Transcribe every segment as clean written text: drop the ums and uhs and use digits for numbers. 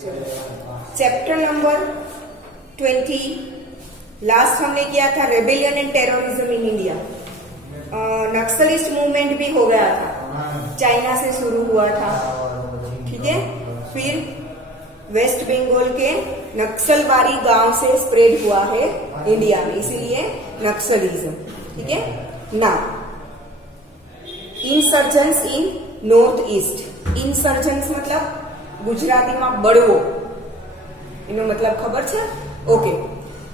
Chapter number 20 last हमने किया था rebellion and terrorism in India. Naxalist movement भी हो गया था, चाइना से शुरू हुआ था, ठीक है। फिर वेस्ट बंगाल के नक्सलबारी गांव से स्प्रेड हुआ है इंडिया में, इसीलिए नक्सलिज्म, ठीक है ना। इंसर्जेंस इन नॉर्थ ईस्ट, इंसर्जेंस मतलब गुजराती में बड़वो, इनो मतलब खबर है, ओके।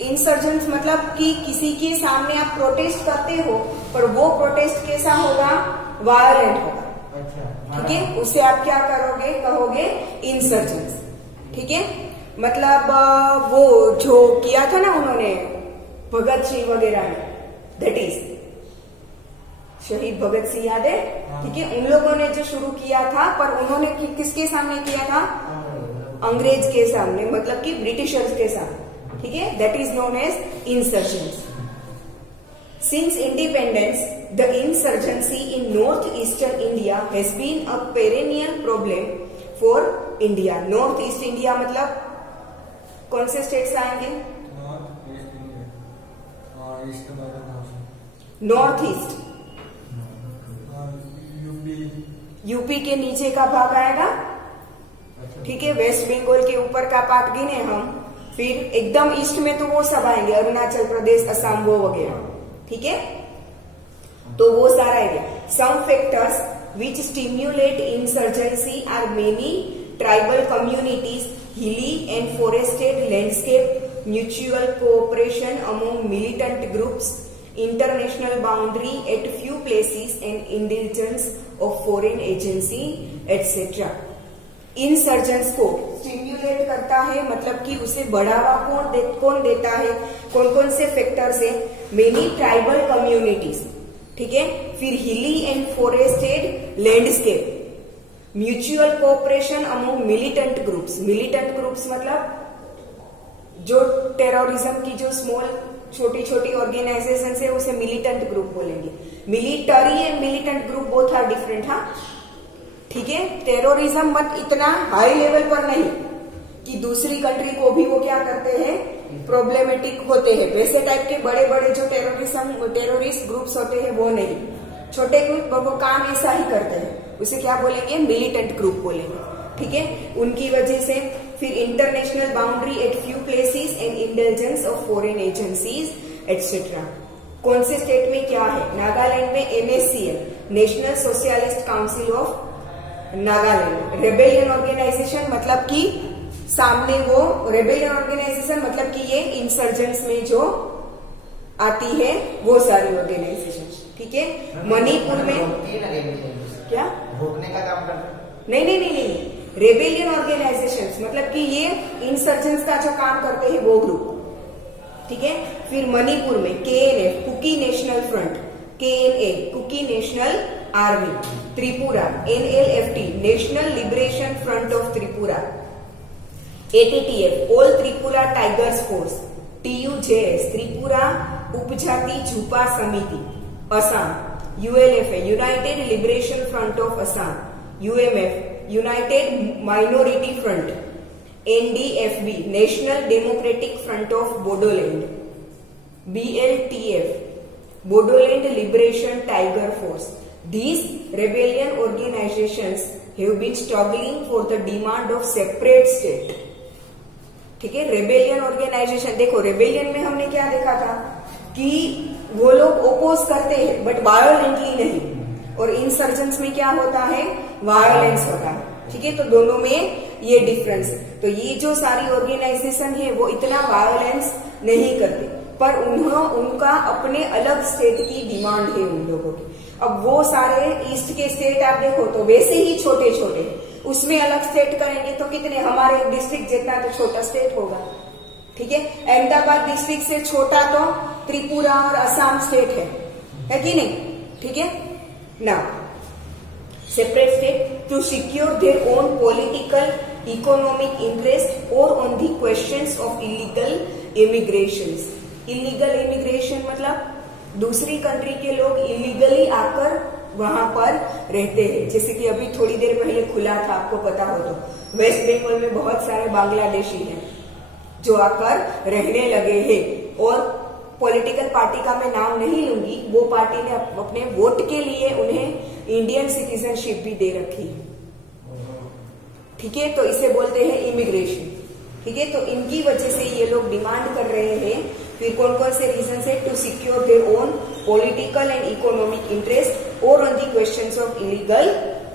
इंसर्जेंस मतलब कि किसी के सामने आप प्रोटेस्ट करते हो पर वो प्रोटेस्ट कैसा होगा, वायलेंट होगा, ठीक है। उसे आप क्या करोगे, कहोगे इंसर्जेंस, ठीक है। मतलब वो जो किया था ना उन्होंने भगत सिंह वगैरह ने, दैट इज शहीद भगत सिंह, याद है, ठीक है। उन लोगों ने जो शुरू किया था, पर उन्होंने किसके सामने किया था, अंग्रेज के सामने, मतलब कि ब्रिटिशर्स के सामने, ठीक है। That is known as insurgence. Since independence the insurgency in north eastern India has been a perennial problem for India. North east India मतलब कौन से स्टेट्स आएंगे, नॉर्थ ईस्ट, यूपी के नीचे का भाग आएगा, ठीक है। वेस्ट बंगाल के ऊपर का पार्ट गिने हम, फिर एकदम ईस्ट में तो वो सब आएंगे, अरुणाचल प्रदेश, असम, वो वगैरह, ठीक है। तो वो सारा area. Some factors which stimulate insurgency are many tribal communities, hilly and forested landscape, mutual cooperation among militant groups, international boundary at few places and intelligence of foreign agency etcetera. Insurgence को stimulate करता है, मतलब कि उसे बढ़ावा कौन देता है, कौन कौन से फैक्टर्स है, मेनी ट्राइबल कम्युनिटीज, ठीक है। फिर हिली and forested landscape, mutual cooperation among militant groups, militant groups मतलब जो टेररिज्म की जो स्मॉल छोटी छोटी ऑर्गेनाइजेशन है उसे मिलिटेंट ग्रुप बोलेंगे। Military and militant group both are different, हाँ, ठीक है। टेररिज्म मत इतना हाई लेवल पर नहीं कि दूसरी कंट्री को भी वो क्या करते हैं, प्रॉब्लमेटिक होते हैं, वैसे टाइप के बड़े बड़े जो टेररिस्ट ग्रुप्स होते हैं वो नहीं, छोटे ग्रुप वो काम ऐसा ही करते हैं, उसे क्या बोलेंगे, मिलिटेंट ग्रुप बोलेंगे, ठीक है। उनकी वजह से फिर international boundary at few places and intelligence of foreign agencies etcetera. कौन से स्टेट में क्या है, नागालैंड में NSCL, national socialist council of Nagaland, rebellion organisation, मतलब कि सामने वो रेबेलियन ऑर्गेनाइजेशन मतलब कि ये इंसर्जेंस में जो आती है वो सारी ऑर्गेनाइजेशन, ठीक है। मणिपुर में क्या रोकने का काम करते, नहीं, रेबेलियन ऑर्गेनाइजेशंस मतलब कि ये इंसर्जेंस का जो काम करते हैं वो ग्रुप, ठीक है। फिर मणिपुर में KNF, Kuki national front, KNA, Kuki national army, Tripura NLFT, national liberation front of Tripura, ATTF, all Tripura tigers force, TUJS, Tripura Upajati Juba Samiti, Assam, ULFA, united liberation front of Assam, UMF, united minority front, NDFB, national democratic front of Bodoland, BLTF, Bodoland liberation tiger force. These rebellion organizations have been struggling for the demand of separate state, ठीक है। Rebellion organisation, देखो rebellion में हमने क्या देखा था कि वो लोग ओपोज करते हैं बट वायोलेंटली नहीं, और इंसर्जेंस में क्या होता है, वायोलेंस होता है, ठीक है। तो दोनों में ये डिफरेंस है। तो ये जो सारी ऑर्गेनाइजेशन है वो इतना वायोलेंस नहीं करते, पर उनका अपने अलग स्टेट की डिमांड है उन लोगों की। अब वो सारे ईस्ट के स्टेट आप देखो तो वैसे ही छोटे छोटे, उसमें अलग स्टेट करेंगे तो कितने, हमारे डिस्ट्रिक्ट जितना तो छोटा स्टेट होगा, ठीक है। अहमदाबाद डिस्ट्रिक्ट से छोटा तो त्रिपुरा और असम स्टेट है कि नहीं, ठीक है ना। Separate state to secure their own political economic interest और on the questions of illegal immigration. Illegal immigration मतलब दूसरी कंट्री के लोग इलीगली आकर वहां पर रहते हैं। जैसे कि अभी थोड़ी देर पहले खुला था, आपको पता हो तो वेस्ट बंगाल में बहुत सारे बांग्लादेशी हैं जो आकर रहने लगे हैं। और पॉलिटिकल पार्टी का मैं नाम नहीं लूंगी, वो पार्टी ने अपने वोट के लिए उन्हें इंडियन सिटीजनशिप भी दे रखी है। ठीक है, तो इसे बोलते हैं इमिग्रेशन। ठीक है, तो इनकी वजह से ये लोग डिमांड कर रहे हैं। फिर कौन कौन से रीजन है? To secure their own political and economic interest और on the questions of illegal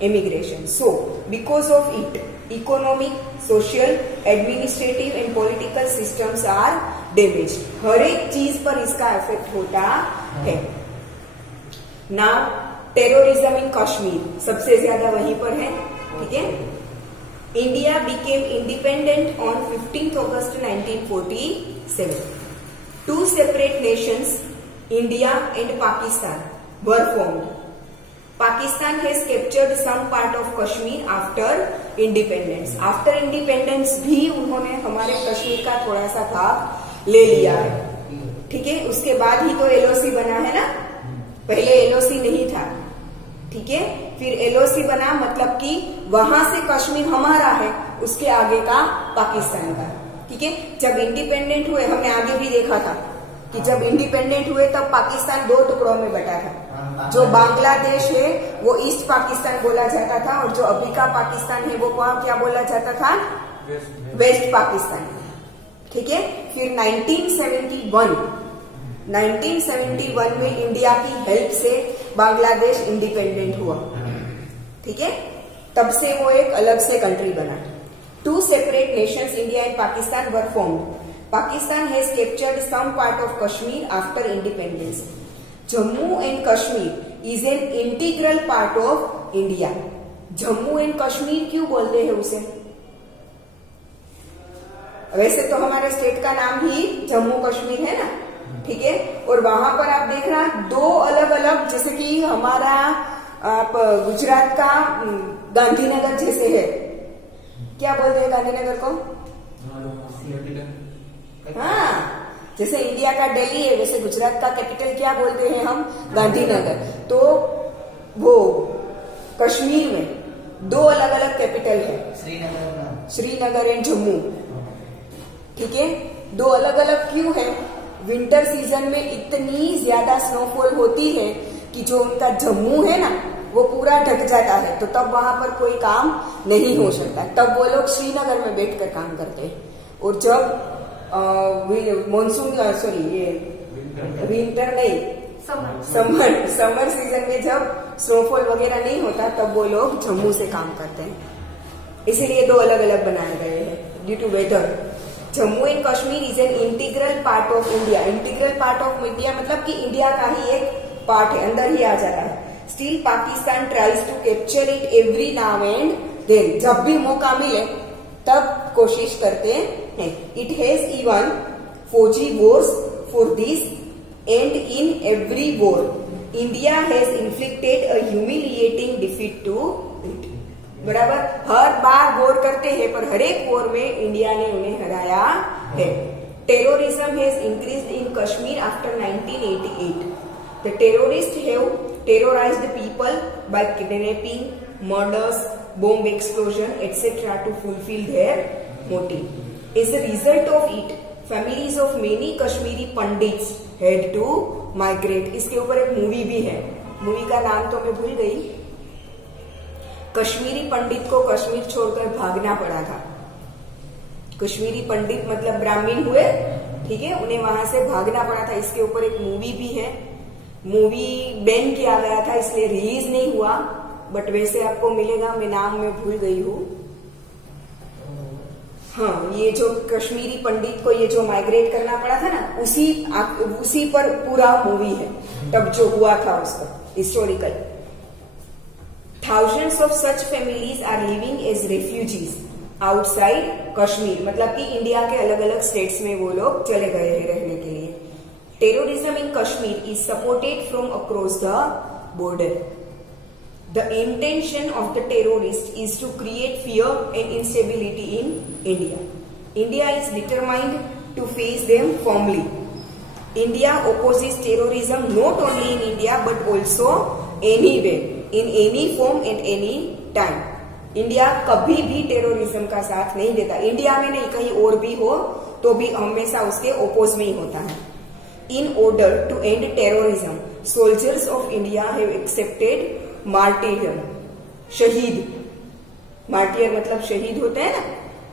immigration. So because of it economic, social, administrative and political systems are damaged. हर एक चीज पर इसका इफेक्ट होता है। नाउ टेररिज्म इन कश्मीर सबसे ज्यादा वहीं पर है। ठीक है, India became independent on 15th August 1947. Two separate nations, India and Pakistan, were formed. Pakistan has captured some part of Kashmir after independence. After independence भी उन्होंने हमारे कश्मीर का थोड़ा सा भाग ले लिया है। ठीक है, उसके बाद ही तो एलओसी बना है ना, पहले एलओसी नहीं था। ठीक है, फिर एलओसी बना, मतलब कि वहां से कश्मीर हमारा है, उसके आगे का पाकिस्तान का। ठीक है, जब इंडिपेंडेंट हुए, हमने आगे भी देखा था कि जब इंडिपेंडेंट हुए तब पाकिस्तान 2 टुकड़ों में बटा था। जो बांग्लादेश है वो ईस्ट पाकिस्तान बोला जाता था, और जो अभी का पाकिस्तान है वो क्या बोला जाता था? वेस्ट पाकिस्तान। ठीक है, फिर 1971 में इंडिया की हेल्प से बांग्लादेश इंडिपेंडेंट हुआ। ठीक है, तब से वो एक अलग से कंट्री बना। Two separate nations, India and Pakistan, were formed. Pakistan has captured some part of Kashmir after independence. Jammu and Kashmir is an integral part of India. Jammu and Kashmir क्यों बोलते हैं उसे? वैसे तो हमारे स्टेट का नाम ही जम्मू कश्मीर है ना। ठीक है, और वहां पर आप देख रहा 2 अलग अलग, जैसे कि हमारा आप गुजरात का गांधीनगर जैसे है, क्या बोलते हैं गांधीनगर को? हाँ, जैसे इंडिया का दिल्ली है, वैसे गुजरात का कैपिटल क्या बोलते हैं हम? गांधीनगर। तो वो कश्मीर में 2 अलग अलग कैपिटल है, श्रीनगर एंड जम्मू। ठीक है, 2 अलग अलग क्यों है? विंटर सीजन में इतनी ज्यादा स्नोफॉल होती है कि जो उनका जम्मू है ना वो पूरा ढक जाता है, तो तब वहां पर कोई काम नहीं हो सकता। तब वो लोग श्रीनगर में बैठकर काम करते हैं। और जब मॉनसून, सॉरी ये विंटर नहीं, समर सीजन में जब स्नोफॉल वगैरह नहीं होता तब वो लोग जम्मू से काम करते हैं। इसीलिए 2 अलग अलग बनाए गए हैं due to weather. Jammu and Kashmir is an integral part of India. Integral part of India मतलब कि इंडिया का ही एक पार्ट है, अंदर ही आ जाता है। Still Pakistan tries to capture it every now and then. जब भी मौका मिले तब कोशिश करते हैं। इट हैज इवन फौजी wars for this and in every war India has inflicted a humiliating defeat to it. बराबर, हर बार वॉर करते हैं पर हर एक वॉर में इंडिया ने उन्हें हराया है। Terrorism has increased in Kashmir after 1988. The terrorists have terrorized the people by kidnapping, murders, bomb explosion, etc. to fulfill their motive. As a result of it, families of many Kashmiri Pandits had to migrate. इसके ऊपर एक movie भी है, movie का नाम तो मैं भूल गई। कश्मीरी पंडित को कश्मीर छोड़कर भागना पड़ा था। कश्मीरी पंडित मतलब ब्राह्मण हुए, ठीक है, उन्हें वहां से भागना पड़ा था। इसके ऊपर एक मूवी भी है। मूवी बैन किया गया था इसलिए रिलीज नहीं हुआ, बट वैसे आपको मिलेगा, मैं नाम में भूल गई हूँ। हाँ, ये जो कश्मीरी पंडित को ये जो माइग्रेट करना पड़ा था ना, उसी पर पूरा मूवी है, तब जो हुआ था उसका historical. Thousands of such families are living as refugees outside Kashmir, मतलब कि इंडिया के अलग अलग स्टेट्स में वो लोग चले गए हैं रहने के लिए। Terrorism in Kashmir is supported from across the border. The intention of the terrorists is to create fear and instability in India. India is determined to face them firmly. India opposes terrorism not only in India but also any way, in any form and any time. India कभी भी terrorism का साथ नहीं देता। India में नहीं, कहीं और भी हो तो भी हमेशा उसके ओपोज में ही होता है। In order to end terrorism, soldiers of India have accepted martyrdom. शहीद, मार्टियर मतलब शहीद होते हैं ना,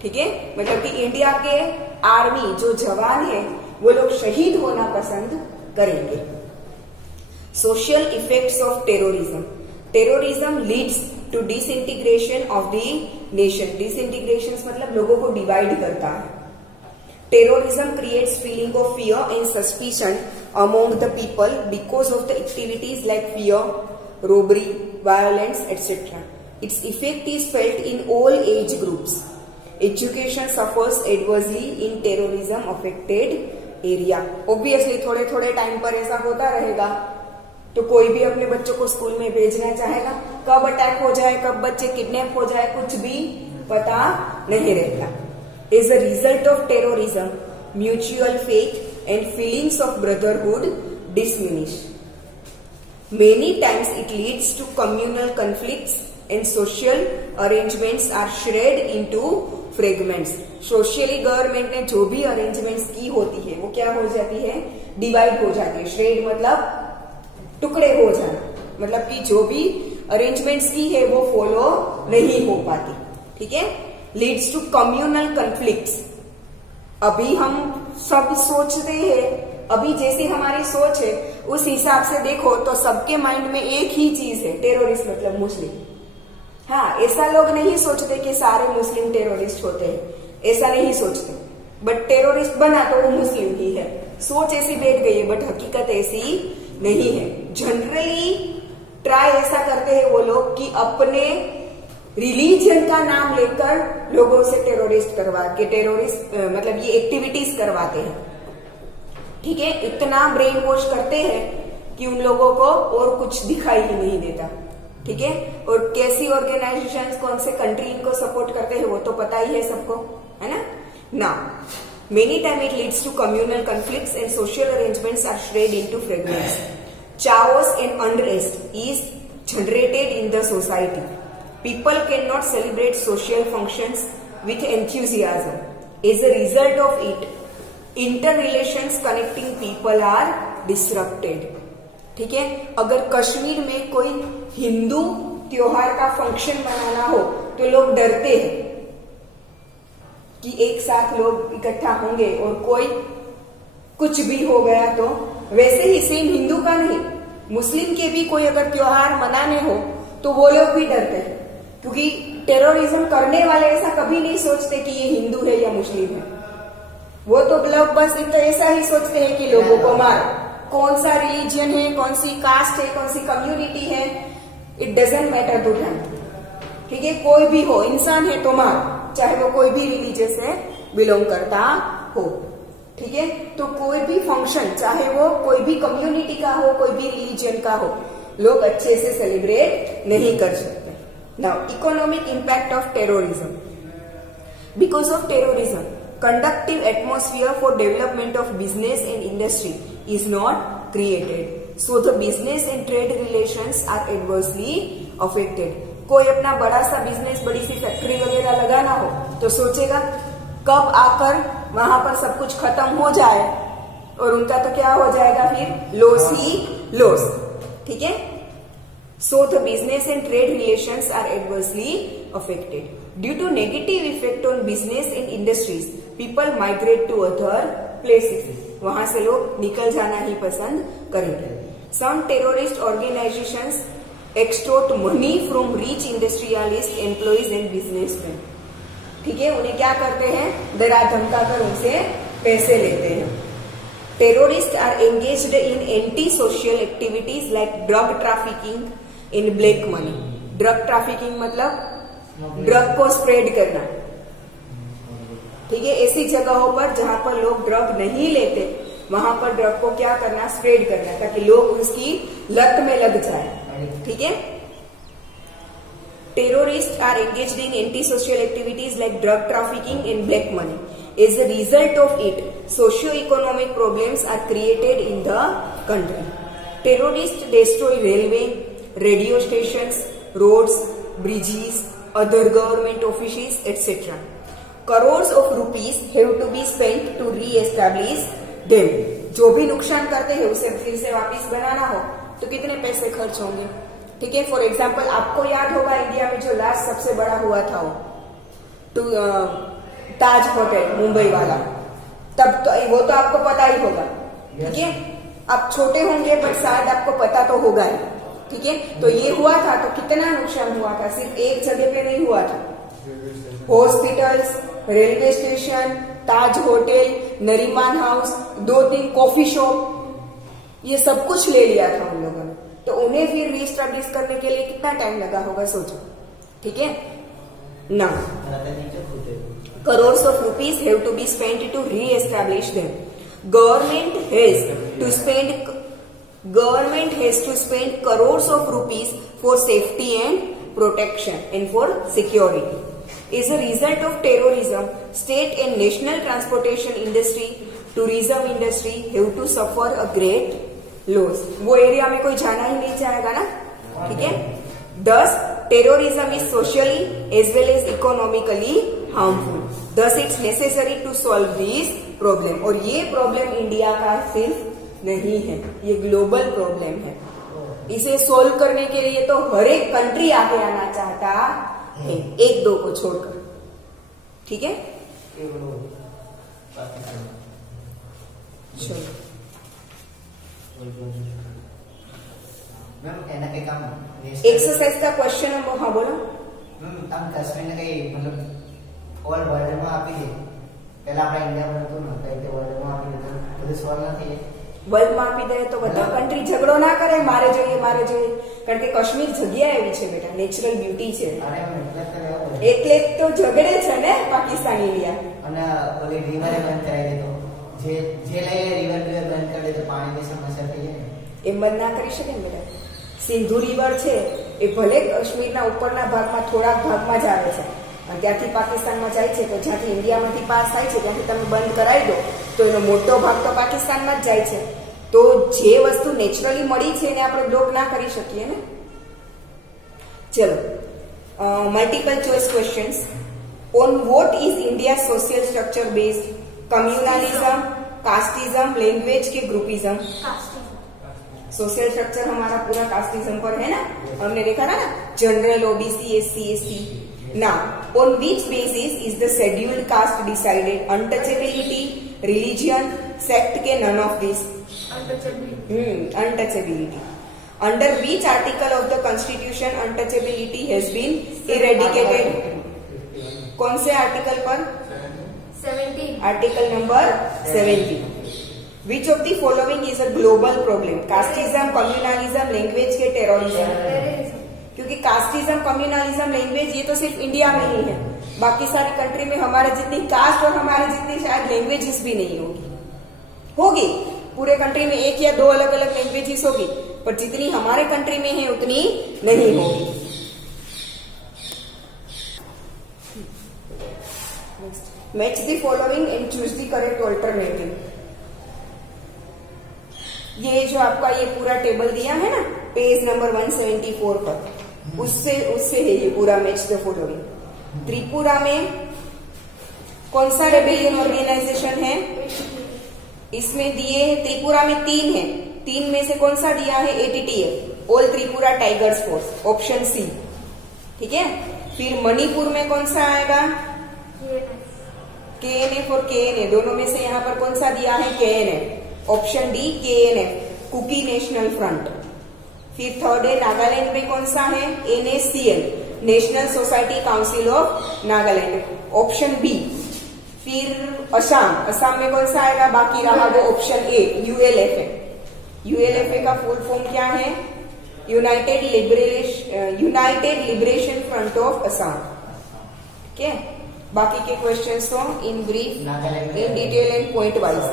ठीक है, मतलब कि इंडिया के आर्मी जो जवान है वो लोग शहीद होना पसंद करेंगे। Social effects of terrorism, terrorism leads to disintegration of the nation. Disintegration मतलब लोगों को डिवाइड करता है। Terrorism creates feeling of fear and suspicion among the people because of the activities like fear, robbery, violence, etc. Its effect is felt in all age groups. Education suffers adversely in terrorism affected area. Obviously थोड़े थोड़े time पर ऐसा होता रहेगा तो कोई भी अपने बच्चों को स्कूल में भेजना चाहेगा। कब अटैक हो जाए, कब बच्चे किडनैप हो जाए, कुछ भी पता नहीं रहता। As a result of terrorism, mutual faith and feelings of brotherhood diminish. Many times it leads to communal conflicts and social arrangements are shred into fragments. Socially government ने जो भी अरेंजमेंट्स की होती है वो क्या हो जाती है, डिवाइड हो जाती है। श्रेड मतलब टुकड़े हो जाना, मतलब कि जो भी अरेंजमेंट्स की है वो फॉलो नहीं हो पाती, ठीक है। लीड्स टू कम्युनल कन्फ्लिक्ट्स, अभी हम सब सोचते हैं, अभी जैसी हमारी सोच है उस हिसाब से देखो तो सबके माइंड में एक ही चीज है, टेररिस्ट मतलब मुस्लिम। हाँ, ऐसा लोग नहीं सोचते कि सारे मुस्लिम टेररिस्ट होते हैं, ऐसा नहीं सोचते, बट टेररिस्ट बना तो वो मुस्लिम ही है। सोच ऐसी बैठ गई है, बट हकीकत ऐसी नहीं है। जनरली ट्राई ऐसा करते हैं वो लोग कि अपने रिलीजन का नाम लेकर लोगों से टेररिस्ट करवा के टेररिस्ट मतलब ये एक्टिविटीज करवाते हैं, ठीक है। इतना ब्रेन वॉश करते हैं कि उन लोगों को और कुछ दिखाई ही नहीं देता, ठीक है। और कैसी ऑर्गेनाइजेशंस कौन से कंट्री इनको सपोर्ट करते हैं वो तो पता ही है सबको, है ना। Now many time it leads to communal conflicts and social arrangements are shred into fragments. chaos and unrest is generated in the society. People cannot celebrate social functions with enthusiasm. As a result of it, interrelations connecting people are disrupted. ठीक है, अगर कश्मीर में कोई हिंदू त्योहार का function मनाना हो तो लोग डरते हैं कि एक साथ लोग इकट्ठा होंगे और कोई कुछ भी हो गया तो। वैसे ही सेम हिंदू का नहीं, मुस्लिम के भी कोई अगर त्योहार मनाने हो तो वो लोग भी डरते हैं, क्योंकि टेररिज्म करने वाले ऐसा कभी नहीं सोचते कि ये हिंदू है या मुस्लिम है। वो तो लोग बस तो ऐसा ही सोचते हैं कि लोगों को मारो, कौन सा रिलीजन है, कौन सी कास्ट है, कौन सी कम्युनिटी है, it doesn't matter to them, ठीक है। कोई भी हो, इंसान है तो मारो, चाहे वो कोई भी रिलीजन से बिलोंग करता हो, ठीक है। तो कोई भी फंक्शन, चाहे वो कोई भी कम्युनिटी का हो, कोई भी रिलीजन का हो, लोग अच्छे से सेलिब्रेट नहीं कर सकते। Now economic impact of terrorism. Because of terrorism, conducive atmosphere for development of business and industry is not created, so the business and trade relations are adversely affected. कोई अपना बड़ा सा बिजनेस, बड़ी सी फैक्ट्री वगैरह लगाना हो तो सोचेगा कब आकर वहां पर सब कुछ खत्म हो जाए, और उनका तो क्या हो जाएगा फिर, लॉस ही लॉस, ठीक है। So the business and trade relations are adversely affected. Due to negative effect on business and industries, people migrate to other places. वहां से लोग निकल जाना ही पसंद करेंगे. Some terrorist organizations extort money from rich industrialists, employees and businessmen. ठीक है, उन्हें क्या करते हैं, डरा धमका कर उनसे पैसे लेते हैं. Terrorists are engaged in anti-social activities like drug trafficking in black money. Drug trafficking मतलब ड्रग को स्प्रेड करना, ठीक है। ऐसी जगहों पर जहां पर लोग ड्रग नहीं लेते वहां पर ड्रग को क्या करना, स्प्रेड करना, ताकि लोग उसकी लत में लग जाए, ठीक है। Terrorists are engaged in anti-social activities like drug trafficking and black money. As a result of it, socio-economic problems are created in the country. Terrorists destroy railway, radio stations, roads, bridges, other government offices, etc. Crores of rupees have to be spent to re-establish them. जो भी नुकसान करते हैं उसे फिर से वापस बनाना हो तो कितने पैसे खर्च होंगे? ठीक है, फॉर एग्जाम्पल आपको याद होगा इंडिया में जो लास्ट सबसे बड़ा हुआ था वो ताज होटल मुंबई वाला, तब तो वो तो आपको पता ही होगा। ठीक है, आप छोटे होंगे पर शायद आपको पता तो होगा ही। ठीक है, तो ये हुआ था तो कितना नुकसान हुआ था, सिर्फ एक जगह पे नहीं हुआ था। हॉस्पिटल्स, रेलवे स्टेशन, ताज होटल, नरीमान हाउस, 2-3 कॉफी शॉप, ये सब कुछ ले लिया था उन लोगों ने। तो उन्हें फिर रीस्टैब्लिश करने के लिए कितना टाइम लगा होगा सोचो। ठीक है ना, crores of rupees have to be spent to re-establish them. Government has to spend crores of rupees for safety and protection and for security. As a result of terrorism, state and national transportation industry, tourism industry have to suffer a great loss. वो area में कोई जाना ही नहीं चाहेगा ना। ठीक है, thus terrorism is socially as well as economically harmful. Thus it's necessary to solve this problem. और ये प्रॉब्लम इंडिया का सिर्फ नहीं है, ये ग्लोबल प्रॉब्लम है। इसे सोल्व करने के लिए तो हर एक कंट्री आगे आना चाहता है, एक दो को छोड़कर। ठीक है, चलो एक्सरसाइज का क्वेश्चन है, हाँ बोलो। કાશ્મીર ને કઈ મતલબ ઓલ વર્લ્ડ માં આપી દે, પહેલા આપણા ઇન્ડિયા માં હતું ને, કઈ વર્લ્ડ માં આપી દે તો બધું સોલ્વ ના થઈ જાય। વર્લ્ડ માં આપી દે તો બધા કન્ટ્રી ઝઘડો ના કરે, મારે જોઈએ મારે જોઈએ, કારણ કે કાશ્મીર જગ્યા એવી છે બેટા, નેચરલ બ્યુટી છે, એટલે તો ઝઘડે છે ને પાકિસ્તાન ઇન્ડિયા। અને ઓલી રિવર બંધ કરાવી દે તો જે લઈ રિવર બંધ કરી દે તો પાણી ની સમસ્યા થઈ જાય। એમ બંધ ના કરી શકે ને બેટા। સિંધુ રિવર છે એ ભલે કાશ્મીરના ઉપરના ભાગમાં થોડાક ભાગમાં જ આવે છે અને ત્યાંથી પાકિસ્તાનમાં જાય છે, તો જ્યાંથી ઇન્ડિયામાંથી પાસ થાય છે ત્યાંથી તમે બંધ કરાવી દો તો એનો મોટો ભાગ તો પાકિસ્તાનમાં જ જાય છે। તો જે વસ્તુ નેચરલી મળી છે એને આપણે બ્લોક ના કરી શકીએ ને। ચલો, multiple choice questions. On what is India social structure based? Communalism, casteism, language के ग्रुपिज्म? सोशल स्ट्रक्चर हमारा पूरा कास्टिज्म पर है ना, हमने देखा ना, general, OBC, SC, ST. Now on which basis is the scheduled caste decided? Untouchability, religion, sect के none of this? Untouchability. Under which article of the constitution untouchability has been eradicated? कौन से article पर? 17, article number 17। Which of the following is a global problem? Casteism, communalism, language के terrorism? क्योंकि casteism, communalism, language ये तो सिर्फ India में ही है, बाकी सारी कंट्री में हमारे जितनी कास्ट और हमारे जितनी शायद लैंग्वेजेस भी नहीं होगी। पूरे कंट्री में एक या दो अलग अलग लैंग्वेजेस होगी, पर जितनी हमारे कंट्री में है उतनी नहीं होगी। Match the following and choose the correct alternative. ये जो आपका ये पूरा टेबल दिया है ना पेज नंबर 174 पर, उससे है ये पूरा मैच द फॉलोइंग। त्रिपुरा में कौन सा रेबेलियन ऑर्गेनाइजेशन है? इसमें दिए त्रिपुरा में 3 है, 3 में से कौन सा दिया है? ATTF, all Tripura tigers force, option C. ठीक है, फिर मणिपुर में कौन सा आएगा? KNF और KNA, दोनों में से यहाँ पर कौन सा दिया है? KNF, option D KNF, Kuki national front. फिर थर्ड है नागालैंड में कौन सा है? NACL, national society council of Nagaland, option B. फिर असम में कौन सा आएगा? बाकी रहा वो ऑप्शन ए ULFA। ULFA का फुल फॉर्म क्या है? United liberation front of Assam. ठीक है, बाकी के क्वेश्चंस तो in brief, in detail and point wise.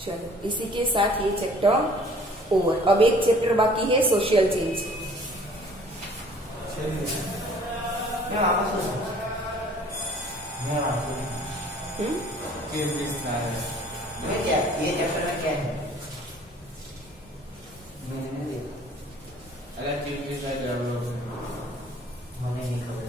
चलो, इसी के साथ ये चैप्टर ओवर। अब एक चैप्टर बाकी है सोशल चेंज। ये चैप्टर में क्या है? मैंने नहीं देखा। अरे चीन के साथ डेवलप મને નહીં ખબર